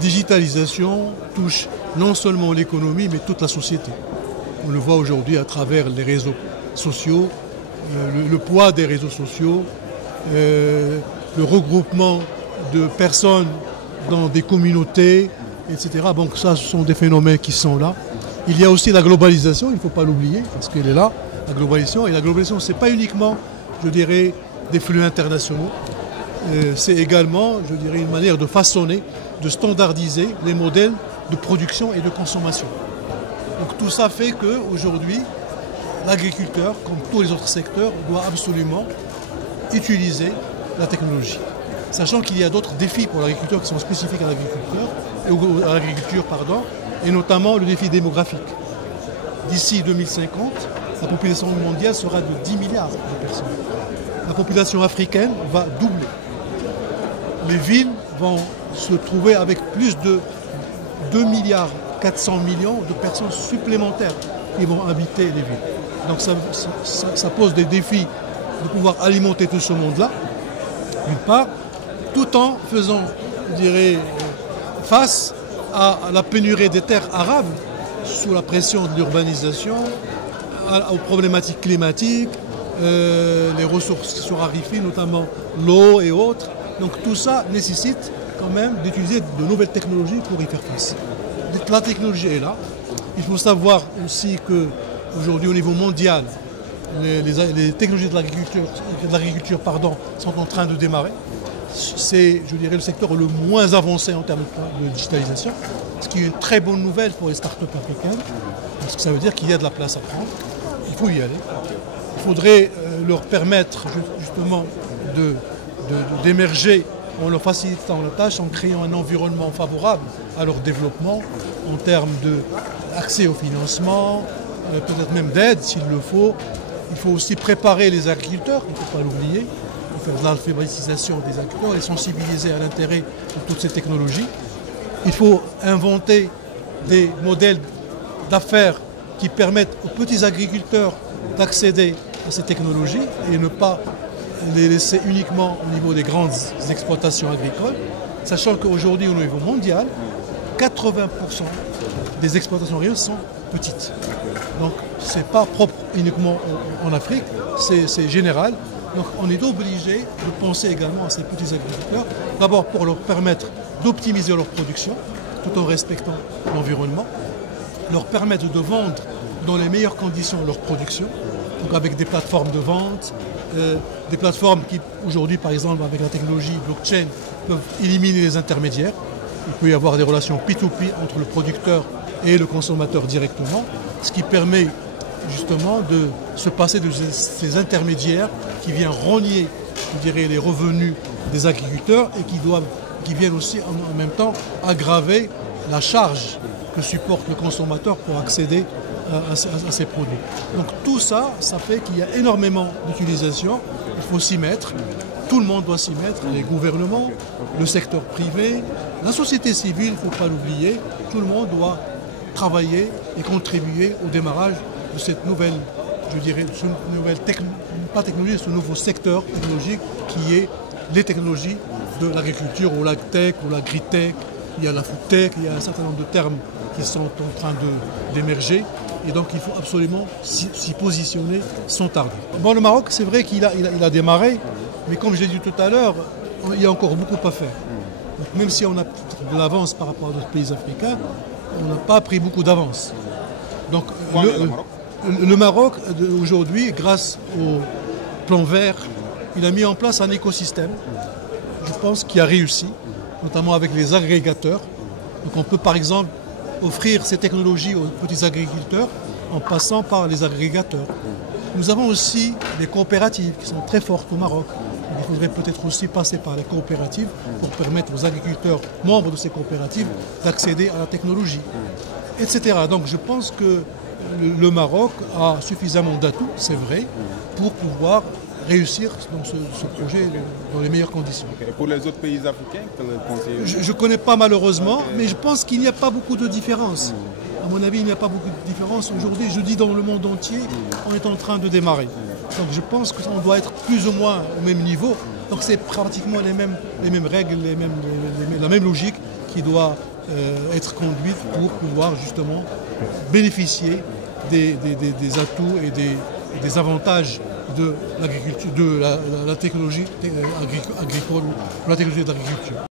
digitalisation touche non seulement l'économie, mais toute la société. On le voit aujourd'hui à travers les réseaux sociaux, le poids des réseaux sociaux, le regroupement de personnes dans des communautés, etc. Donc ça, ce sont des phénomènes qui sont là. Il y a aussi la globalisation, il ne faut pas l'oublier, parce qu'elle est là, la globalisation. Et la globalisation, ce n'est pas uniquement, je dirais, des flux internationaux. C'est également, je dirais, une manière de façonner, de standardiser les modèles de production et de consommation. Donc tout ça fait qu'aujourd'hui, l'agriculteur, comme tous les autres secteurs, doit absolument utiliser la technologie. Sachant qu'il y a d'autres défis pour l'agriculteur qui sont spécifiques à l'agriculture, et notamment le défi démographique. D'ici 2050, la population mondiale sera de 10 milliards de personnes. La population africaine va doubler. Les villes vont se trouver avec plus de 2 milliards 400 millions de personnes supplémentaires qui vont habiter les villes. Donc ça pose des défis de pouvoir alimenter tout ce monde-là, d'une part, tout en faisant, je dirais, face à la pénurie des terres arables sous la pression de l'urbanisation, aux problématiques climatiques, les ressources qui sont raréfiées, notamment l'eau et autres. Donc tout ça nécessite quand même d'utiliser de nouvelles technologies pour y faire face. La technologie est là. Il faut savoir aussi qu'aujourd'hui au niveau mondial, les technologies de l'agriculture sont en train de démarrer. C'est, je dirais, le secteur le moins avancé en termes de digitalisation, ce qui est une très bonne nouvelle pour les startups africaines, parce que ça veut dire qu'il y a de la place à prendre. Il faut y aller. Il faudrait leur permettre justement d'émerger en leur facilitant la tâche, en créant un environnement favorable à leur développement en termes d'accès au financement, peut-être même d'aide s'il le faut. Il faut aussi préparer les agriculteurs, il ne faut pas l'oublier, pour faire de l'alphabétisation des agriculteurs, les sensibiliser à l'intérêt de toutes ces technologies. Il faut inventer des modèles d'affaires qui permettent aux petits agriculteurs d'accéder à ces technologies et ne pas les laisser uniquement au niveau des grandes exploitations agricoles, sachant qu'aujourd'hui, au niveau mondial, 80% des exploitations agricoles sont petites. Donc, ce n'est pas propre uniquement en Afrique, c'est général. Donc, on est obligé de penser également à ces petits agriculteurs, d'abord pour leur permettre d'optimiser leur production, tout en respectant l'environnement, leur permettre de vendre dans les meilleures conditions leur production, donc avec des plateformes de vente, des plateformes qui, aujourd'hui, par exemple, avec la technologie blockchain, peuvent éliminer les intermédiaires. Il peut y avoir des relations P2P entre le producteur et le consommateur directement, ce qui permet justement de se passer de ces intermédiaires qui viennent rogner, je dirais, les revenus des agriculteurs et qui viennent aussi en même temps aggraver la charge que supporte le consommateur pour accéder à ces produits. Donc tout ça, ça fait qu'il y a énormément d'utilisation, il faut s'y mettre, tout le monde doit s'y mettre, les gouvernements, le secteur privé, la société civile, il ne faut pas l'oublier, tout le monde doit travailler et contribuer au démarrage de cette nouvelle, je dirais, ce nouveau secteur technologique qui est les technologies de l'agriculture, ou l'agtech, ou l'agritech, il y a la foodtech, il y a un certain nombre de termes qui sont en train d'émerger. Et donc il faut absolument s'y positionner sans tarder. Bon, le Maroc, c'est vrai qu'il a démarré, mais comme je l'ai dit tout à l'heure, il y a encore beaucoup à faire. Donc, même si on a de l'avance par rapport à d'autres pays africains, on n'a pas pris beaucoup d'avance. Donc le Maroc, aujourd'hui, grâce au plan vert, il a mis en place un écosystème, je pense, qui a réussi, notamment avec les agrégateurs. Donc on peut par exemple offrir ces technologies aux petits agriculteurs en passant par les agrégateurs. Nous avons aussi des coopératives qui sont très fortes au Maroc. Il faudrait peut-être aussi passer par les coopératives pour permettre aux agriculteurs membres de ces coopératives d'accéder à la technologie, etc. Donc je pense que le Maroc a suffisamment d'atouts, c'est vrai, pour pouvoir réussir dans ce projet dans les meilleures conditions. Et pour les autres pays africains, quel conseil? Je ne connais pas malheureusement, mais je pense qu'il n'y a pas beaucoup de différence. À mon avis, il n'y a pas beaucoup de différence. Aujourd'hui, je dis dans le monde entier, on est en train de démarrer. Donc je pense qu'on doit être plus ou moins au même niveau. Donc c'est pratiquement les mêmes règles, la même logique qui doit être conduite pour pouvoir justement bénéficier des atouts et des avantages de l'agriculture, de la technologie agricole, de la technologie d'agriculture.